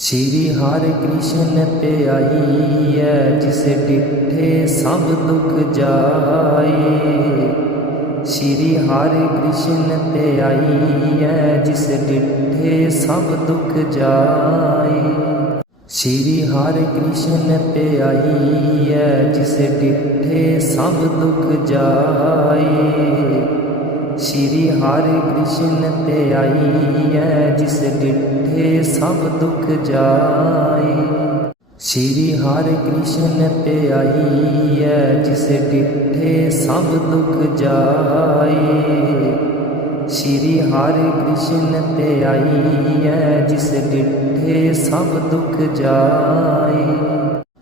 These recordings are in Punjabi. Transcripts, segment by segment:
ਸ਼੍ਰੀ ਹਰਿ ਕ੍ਰਿਸ਼ਨ ਧਿਆਈ ਹੈ ਜਿਸ ਡਿਠੇ ਸਭ ਦੁਖ ਜਾਏ ਸ਼੍ਰੀ ਹਰਿ ਕ੍ਰਿਸ਼ਨ ਧਿਆਈ ਹੈ ਜਿਸ ਡਿਠੇ ਸਭ ਦੁਖ ਜਾਏ ਸ਼੍ਰੀ ਹਰਿ ਕ੍ਰਿਸ਼ਨ ਧਿਆਈ ਹੈ ਜਿਸ ਡਿਠੇ ਸਭ ਦੁਖ ਜਾਏ ਸ਼੍ਰੀ ਹਰਿ ਕ੍ਰਿਸ਼ਨ ਤੇ ਆਈ ਹੈ ਜਿਸ ਡਿਠੇ ਸਭ ਦੁਖ ਜਾਏ। ਸ਼੍ਰੀ ਹਰਿ ਕ੍ਰਿਸ਼ਨ ਤੇ ਆਈ ਹੈ ਜਿਸ ਡਿਠੇ ਸਭ ਦੁਖ ਜਾਏ। ਸ਼੍ਰੀ ਹਰਿ ਕ੍ਰਿਸ਼ਨ ਤੇ ਆਈ ਹੈ ਜਿਸ ਡਿਠੇ ਸਭ ਦੁਖ ਜਾਏ।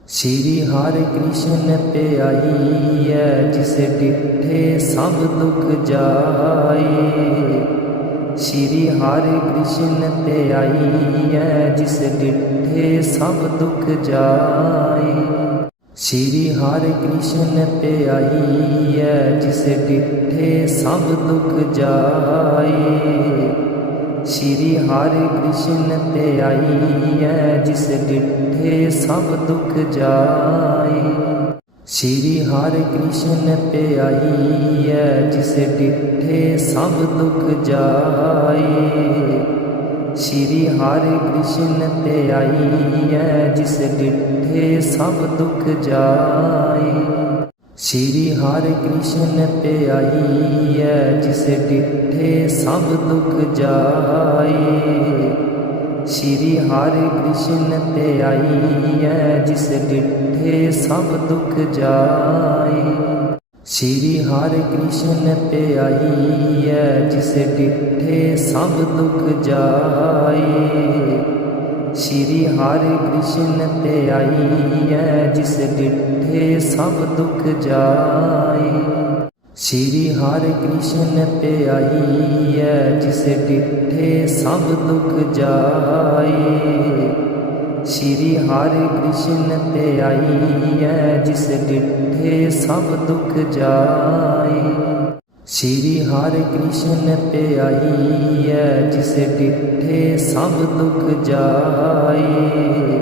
ਸ਼੍ਰੀ ਹਰਿ ਕ੍ਰਿਸ਼ਨ ਧਿਆਈ ਹੈ ਜਿਸ ਡਿਠੇ ਸਭ ਦੁਖ ਜਾਏ ਸ਼੍ਰੀ ਹਰਿ ਕ੍ਰਿਸ਼ਨ ਧਿਆਈ ਹੈ ਜਿਸ ਡਿਠੇ ਸਭ ਦੁਖ ਜਾਏ ਸ਼੍ਰੀ ਹਰਿ ਕ੍ਰਿਸ਼ਨ ਧਿਆਈ ਹੈ ਜਿਸ ਡਿਠੇ ਸਭ ਦੁਖ ਜਾਏ ਸ਼੍ਰੀ ਹਰਿ ਕ੍ਰਿਸ਼ਨ ਤੇ ਆਈ ਹੈ ਜਿਸ ਡਿਠੇ ਸਭ ਦੁਖ ਜਾਏ। ਸ਼੍ਰੀ ਹਰਿ ਕ੍ਰਿਸ਼ਨ ਤੇ ਆਈ ਹੈ ਜਿਸ ਡਿਠੇ ਸਭ ਦੁਖ ਜਾਏ। ਸ਼੍ਰੀ ਹਰਿ ਕ੍ਰਿਸ਼ਨ ਧਿਆਈ ਹੈ ਜਿਸ ਡਿਠੇ ਸਭ ਦੁਖ ਜਾਏ। ਸ਼੍ਰੀ ਹਰਿ ਕ੍ਰਿਸ਼ਨ ਧਿਆਈ ਹੈ ਜਿਸ ਡਿਠੇ ਸਭ ਦੁਖ ਜਾਏ ਸ਼੍ਰੀ ਹਰਿ ਕ੍ਰਿਸ਼ਨ ਧਿਆਈ ਹੈ ਜਿਸ ਡਿਠੇ ਸਭ ਦੁਖ ਜਾਏ ਸ਼੍ਰੀ ਹਰਿ ਕ੍ਰਿਸ਼ਨ ਧਿਆਈ ਹੈ ਜਿਸ ਡਿਠੇ ਸਭ ਦੁਖ ਜਾਏ ਸ਼੍ਰੀ ਹਰਿ ਕ੍ਰਿਸ਼ਨ ਤੇ ਆਈ ਹੈ ਜਿਸ ਡਿਠੇ ਸਭ ਦੁਖ ਜਾਏ। ਸ਼੍ਰੀ ਹਰਿ ਕ੍ਰਿਸ਼ਨ ਤੇ ਆਈ ਹੈ ਜਿਸ ਡਿਠੇ ਸਭ ਦੁਖ ਜਾਏ। ਸ਼੍ਰੀ ਹਰਿ ਕ੍ਰਿਸ਼ਨ ਤੇ ਆਈ ਹੈ ਜਿਸ ਡਿਠੇ ਸਭ ਦੁਖ ਜਾਏ। ਸ਼੍ਰੀ ਹਰਿ ਕ੍ਰਿਸ਼ਨ ਧਿਆਈ ਹੈ ਜਿਸ ਡਿਠੇ ਸਭ ਦੁਖ ਜਾਏ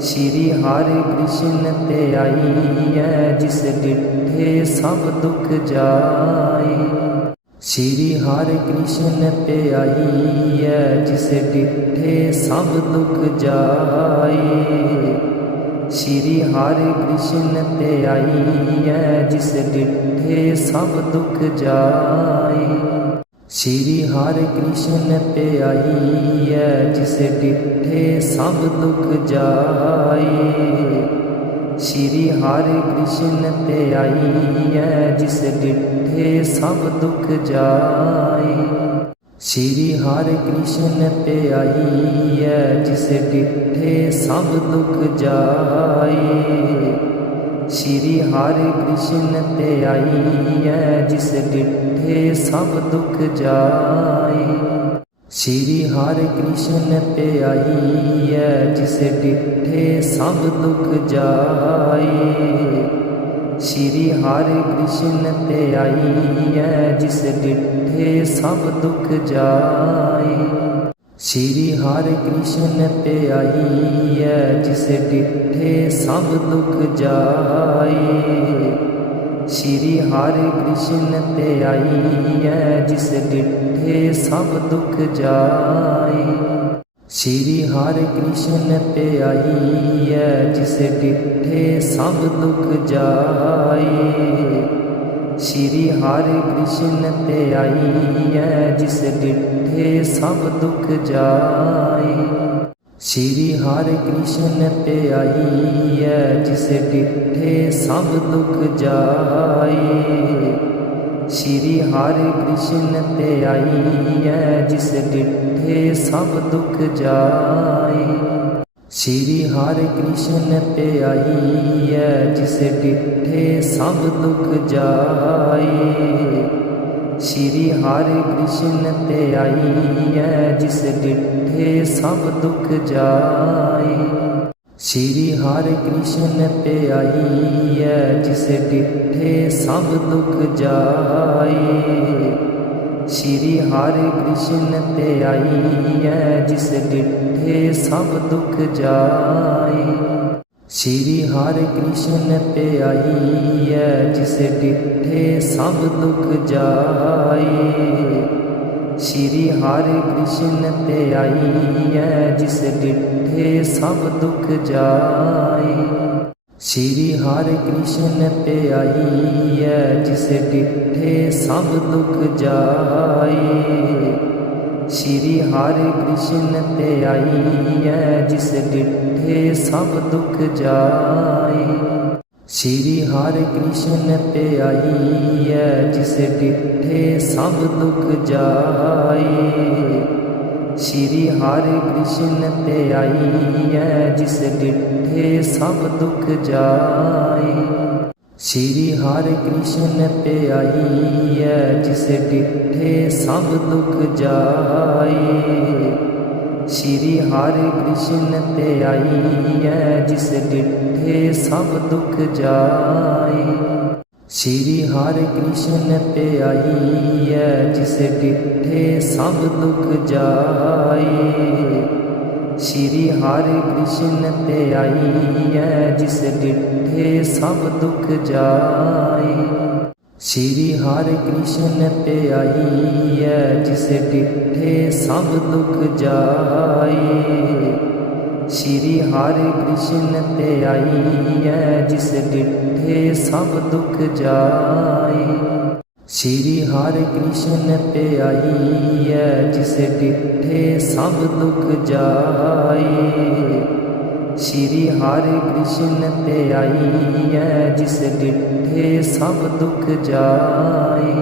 ਸ਼੍ਰੀ ਹਰਿ ਕ੍ਰਿਸ਼ਨ ਧਿਆਈ ਹੈ ਜਿਸ ਡਿਠੇ ਸਭ ਦੁਖ ਜਾਏ ਸ਼੍ਰੀ ਹਰਿ ਕ੍ਰਿਸ਼ਨ ਧਿਆਈ ਹੈ ਜਿਸ ਡਿਠੇ ਸਭ ਦੁੱਖ ਜਾਏ ਸ਼੍ਰੀ ਹਰਿ ਕ੍ਰਿਸ਼ਨ ਤੇ ਆਈ ਹੈ ਜਿਸ ਡਿਠੇ ਸਭ ਦੁਖ ਜਾਏ। ਸ਼੍ਰੀ ਹਰਿ ਕ੍ਰਿਸ਼ਨ ਤੇ ਆਈ ਹੈ ਜਿਸ ਡਿਠੇ ਸਭ ਦੁਖ ਜਾਏ। ਸ਼੍ਰੀ ਹਰਿ ਕ੍ਰਿਸ਼ਨ ਆਈ ਹੈ ਜਿਸ ਡਿਠੇ ਸਭ ਦੁਖ ਜਾਏ। ਸ਼੍ਰੀ ਹਰਿ ਕ੍ਰਿਸ਼ਨ ਧਿਆਈ ਹੈ ਜਿਸ ਡਿਠੇ ਸਭ ਦੁਖ ਜਾਏ ਸ਼੍ਰੀ ਹਰਿ ਕ੍ਰਿਸ਼ਨ ਧਿਆਈ ਹੈ ਜਿਸ ਡਿਠੇ ਸਭ ਦੁਖ ਜਾਏ ਸ਼੍ਰੀ ਹਰਿ ਕ੍ਰਿਸ਼ਨ ਧਿਆਈ ਹੈ ਜਿਸ ਡਿਠੇ ਸਭ ਦੁਖ ਜਾਏ ਸ਼੍ਰੀ ਹਰਿ ਕ੍ਰਿਸ਼ਨ ਤੇ ਆਈ ਹੈ ਜਿਸ ਡਿਠੇ ਸਭ ਦੁਖ ਜਾਏ। ਸ਼੍ਰੀ ਹਰਿ ਕ੍ਰਿਸ਼ਨ ਤੇ ਆਈ ਹੈ ਜਿਸ ਡਿਠੇ ਸਭ ਦੁਖ ਜਾਏ। ਸ਼੍ਰੀ ਹਰਿ ਕ੍ਰਿਸ਼ਨ ਤੇ ਆਈ ਹੈ ਜਿਸ ਡਿਠੇ ਸਭ ਦੁਖ ਜਾਏ। ਸ਼੍ਰੀ ਹਰਿ ਕ੍ਰਿਸ਼ਨ ਧਿਆਈ ਹੈ ਜਿਸ ਡਿਠੇ ਸਭ ਦੁਖ ਜਾਏ ਸ਼੍ਰੀ ਹਰਿ ਕ੍ਰਿਸ਼ਨ ਧਿਆਈ ਹੈ ਜਿਸ ਡਿਠੇ ਸਭ ਦੁਖ ਜਾਏ ਸ਼੍ਰੀ ਹਰਿ ਕ੍ਰਿਸ਼ਨ ਧਿਆਈ ਹੈ ਜਿਸ ਡਿਠੇ ਸਭ ਦੁਖ ਜਾਏ ਸ਼੍ਰੀ ਹਰਿ ਕ੍ਰਿਸ਼ਨ ਤੇ ਆਈ ਹੈ ਜਿਸ ਡਿਠੇ ਸਭ ਦੁਖ ਜਾਏ। ਸ਼੍ਰੀ ਹਰਿ ਕ੍ਰਿਸ਼ਨ ਧਿਆਈ ਹੈ ਜਿਸ ਡਿਠੇ ਸਭ ਦੁਖ ਜਾਏ। ਸ਼੍ਰੀ ਹਰਿ ਕ੍ਰਿਸ਼ਨ ਤੇ ਆਈ ਹੈ ਜਿਸ ਡਿਠੇ ਸਭ ਦੁੱਖ ਜਾਏ। ਸ਼੍ਰੀ ਹਰਿ ਕ੍ਰਿਸ਼ਨ ਧਿਆਈ ਹੈ ਜਿਸ ਡਿਠੇ ਸਭ ਦੁਖ ਜਾਏ ਸ਼੍ਰੀ ਹਰਿ ਕ੍ਰਿਸ਼ਨ ਤੇ ਆਈ ਹੈ ਜਿਸ ਡਿਠੇ ਸਭ ਦੁਖ ਜਾਏ ਸ਼੍ਰੀ ਹਰਿ ਕ੍ਰਿਸ਼ਨ ਤੇ ਆਈ ਹੈ ਜਿਸ ਡਿਠੇ ਸਭ ਦੁਖ ਜਾਏ ਸ਼੍ਰੀ ਹਰਿ ਕ੍ਰਿਸ਼ਨ ਤੇ ਆਈ ਹੈ ਜਿਸ ਡਿਠੇ ਸਭ ਦੁਖ ਜਾਏ। ਸ਼੍ਰੀ ਹਰਿ ਕ੍ਰਿਸ਼ਨ ਤੇ ਆਈ ਹੈ ਜਿਸ ਡਿਠੇ ਸਭ ਦੁਖ ਜਾਏ। ਸ਼੍ਰੀ ਹਰਿ ਕ੍ਰਿਸ਼ਨ ਤੇ ਆਈ ਹੈ ਜਿਸ ਡਿਠੇ ਸਭ ਦੁਖ ਜਾਏ। ਸ਼੍ਰੀ ਹਰਿ ਕ੍ਰਿਸ਼ਨ ਤੇ ਆਈ ਹੈ ਜਿਸ ਡਿਠੇ ਸਭ ਦੁਖ ਜਾਏ ਸ਼੍ਰੀ ਹਰਿ ਕ੍ਰਿਸ਼ਨ ਤੇ ਆਈ ਹੈ ਜਿਸ ਡਿਠੇ ਸਭ ਦੁਖ ਜਾਏ ਸ਼੍ਰੀ ਹਰਿ ਕ੍ਰਿਸ਼ਨ ਤੇ ਆਈ ਹੈ ਜਿਸ ਡਿਠੇ ਸਭ ਦੁਖ ਜਾਏ ਸ਼੍ਰੀ ਹਰਿ ਕ੍ਰਿਸ਼ਨ ਤੇ ਆਈ ਹੈ ਜਿਸ ਡਿਠੇ ਸਭ ਦੁਖ ਜਾਏ। ਸ਼੍ਰੀ ਹਰਿ ਕ੍ਰਿਸ਼ਨ ਤੇ ਆਈ ਹੈ ਜਿਸ ਡਿਠੇ ਸਭ ਦੁਖ ਜਾਏ। ਸ਼੍ਰੀ ਹਰਿ ਕ੍ਰਿਸ਼ਨ ਤੇ ਆਈ ਹੈ ਜਿਸ ਡਿਠੇ ਸਭ ਦੁਖ ਜਾਏ। ਸ਼੍ਰੀ ਹਰਿ ਕ੍ਰਿਸ਼ਨ ਤੇ ਆਈ ਹੈ ਜਿਸ ਡਿਠੇ ਸਭ ਦੁਖ ਜਾਏ ਸ਼੍ਰੀ ਹਰਿ ਕ੍ਰਿਸ਼ਨ ਤੇ ਆਈ ਹੈ ਜਿਸ ਡਿਠੇ ਸਭ ਦੁੱਖ ਜਾਏ ਸ਼੍ਰੀ ਹਰਿ ਕ੍ਰਿਸ਼ਨ ਤੇ ਆਈ ਹੈ ਜਿਸ ਡਿਠੇ ਸਭ ਦੁੱਖ ਜਾਏ ਸ਼੍ਰੀ ਹਰਿ ਕ੍ਰਿਸ਼ਨ ਤੇ ਆਈ ਹੈ ਜਿਸ ਡਿਠੇ ਸਭ ਦੁਖ ਜਾਏ।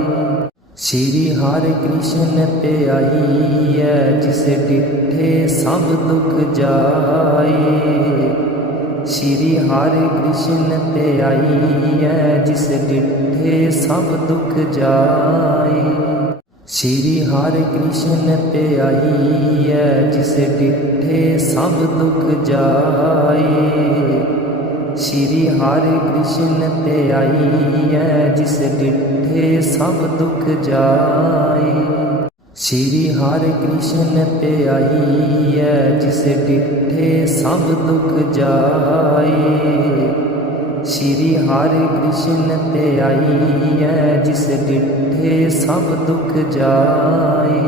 ਸ਼੍ਰੀ ਹਰਿ ਕ੍ਰਿਸ਼ਨ ਤੇ ਆਈ ਹੈ ਜਿਸ ਡਿਠੇ ਸਭ ਦੁਖ ਜਾਏ। ਸ਼੍ਰੀ ਹਰਿ ਕ੍ਰਿਸ਼ਨ ਤੇ ਆਈ ਹੈ ਜਿਸ ਡਿਠੇ ਸਭ ਦੁੱਖ ਜਾਏ। ਸ਼੍ਰੀ ਹਰਿ ਕ੍ਰਿਸ਼ਨ ਤੇ ਆਈ ਹੈ, ਜਿਸ ਡਿਠੇ ਸਭ ਦੁਖ ਜਾਏ। ਸ਼੍ਰੀ ਹਰਿ ਕ੍ਰਿਸ਼ਨ ਤੇ ਆਈ ਹੈ, ਜਿਸ ਡਿਠੇ ਸਭ ਦੁਖ ਜਾਏ। ਸ਼੍ਰੀ ਹਰਿ ਕ੍ਰਿਸ਼ਨ ਤੇ ਆਈ ਹੈ, ਜਿਸ ਡਿਠੇ ਸਭ ਦੁੱਖ ਜਾਏ। ਸ਼੍ਰੀ ਹਰਿ ਕ੍ਰਿਸ਼ਨ ਤੇ ਆਈ ਹੈ ਜਿਸ ਡਿਠੇ ਸਭ ਦੁਖ ਜਾਏ।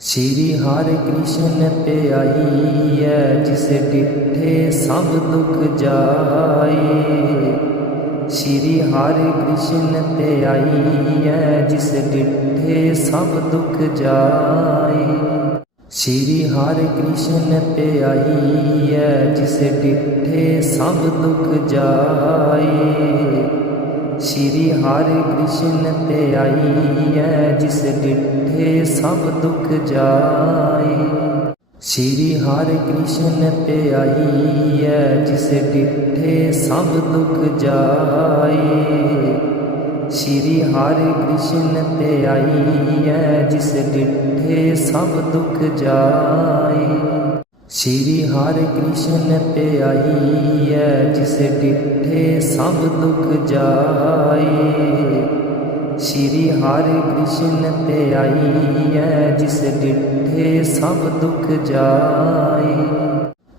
ਸ਼੍ਰੀ ਹਰਿ ਕ੍ਰਿਸ਼ਨ ਤੇ ਆਈ ਹੈ ਜਿਸ ਡਿਠੇ ਸਭ ਦੁਖ ਜਾਏ। ਸ਼੍ਰੀ ਹਰਿ ਕ੍ਰਿਸ਼ਨ ਤੇ ਆਈ ਹੈ ਜਿਸ ਡਿਠੇ ਸਭ ਦੁਖ ਜਾਏ। ਸ਼੍ਰੀ ਹਰਿ ਕ੍ਰਿਸ਼ਨ ਤੇ ਆਈ ਹੈ ਜਿਸ ਡਿਠੇ ਸਭ ਦੁਖ ਜਾਏ ਸ਼੍ਰੀ ਹਰਿ ਕ੍ਰਿਸ਼ਨ ਤੇ ਆਈ ਹੈ ਜਿਸ ਡਿਠੇ ਸਭ ਦੁਖ ਜਾਏ ਸ਼੍ਰੀ ਹਰਿ ਕ੍ਰਿਸ਼ਨ ਤੇ ਆਈ ਹੈ ਜਿਸ ਡਿਠੇ ਸਭ ਦੁਖ ਜਾਏ ਸ਼੍ਰੀ ਹਰਿ ਕ੍ਰਿਸ਼ਨ ਤੇ ਆਈ ਹੈ ਜਿਸ ਡਿਠੇ ਸਭ ਦੁਖ ਜਾਏ। ਸ਼੍ਰੀ ਹਰਿ ਕ੍ਰਿਸ਼ਨ ਤੇ ਆਈ ਹੈ ਜਿਸ ਡਿਠੇ ਸਭ ਦੁਖ ਜਾਏ। ਸ਼੍ਰੀ ਹਰਿ ਕ੍ਰਿਸ਼ਨ ਤੇ ਆਈ ਹੈ ਜਿਸ ਡਿਠੇ ਸਭ ਦੁਖ ਜਾਏ।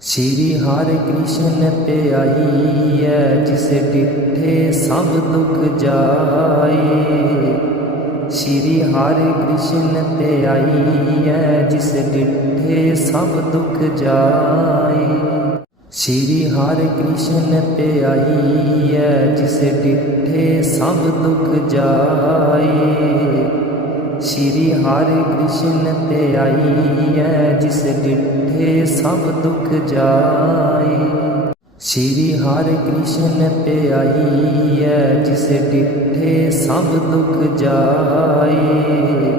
ਸ਼੍ਰੀ ਹਰਿ ਕ੍ਰਿਸ਼ਨ ਤੇ ਆਈ ਜਿਸ ਡਿਠੇ ਸਭ ਦੁਖ ਜਾਏ ਸ਼੍ਰੀ ਹਰਿ ਕ੍ਰਿਸ਼ਨ ਤੇ ਆਈ ਜਿਸ ਡਿਠੇ ਸਭ ਦੁਖ ਜਾਏ ਸ਼੍ਰੀ ਹਰਿ ਕ੍ਰਿਸ਼ਨ ਤੇ ਆਈ ਜਿਸ ਡਿਠੇ ਸਭ ਦੁੱਖ ਜਾਏ ਸ਼੍ਰੀ ਹਰਿ ਕ੍ਰਿਸ਼ਨ ਤੇ ਆਈ ਹੈ ਜਿਸ ਡਿਠੇ ਸਭ ਦੁਖ ਜਾਏ। ਸ਼੍ਰੀ ਹਰਿ ਕ੍ਰਿਸ਼ਨ ਤੇ ਆਈ ਹੈ ਜਿਸ ਡਿਠੇ ਸਭ ਦੁਖ ਜਾਏ।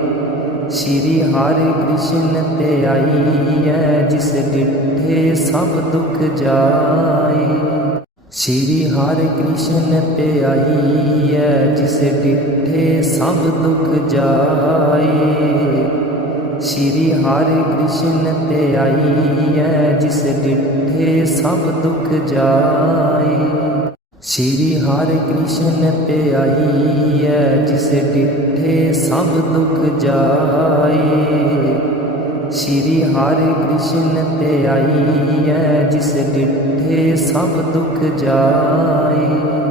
ਸ਼੍ਰੀ ਹਰਿ ਕ੍ਰਿਸ਼ਨ ਤੇ ਆਈ ਹੈ ਜਿਸ ਡਿਠੇ ਸਭ ਦੁਖ ਜਾਏ। ਸ਼੍ਰੀ ਹਰਿ ਕ੍ਰਿਸ਼ਨ ਤੇ ਆਈ ਹੈ ਜਿਸ ਡਿਠੇ ਸਭ ਦੁਖ ਜਾਏ ਸ਼੍ਰੀ ਹਰਿ ਕ੍ਰਿਸ਼ਨ ਤੇ ਆਈ ਹੈ ਜਿਸ ਡਿਠੇ ਸਭ ਦੁਖ ਜਾਏ ਸ਼੍ਰੀ ਹਰਿ ਕ੍ਰਿਸ਼ਨ ਧਿਆਈ ਹੈ ਜਿਸ ਡਿਠੇ ਸਭ ਦੁਖ ਜਾਏ ਸ਼੍ਰੀ ਹਰਿ ਕ੍ਰਿਸ਼ਨ ਤੇ ਆਈ ਹੈ ਜਿਸ ਡਿਠੇ ਸਭ ਦੁੱਖ ਜਾਏ।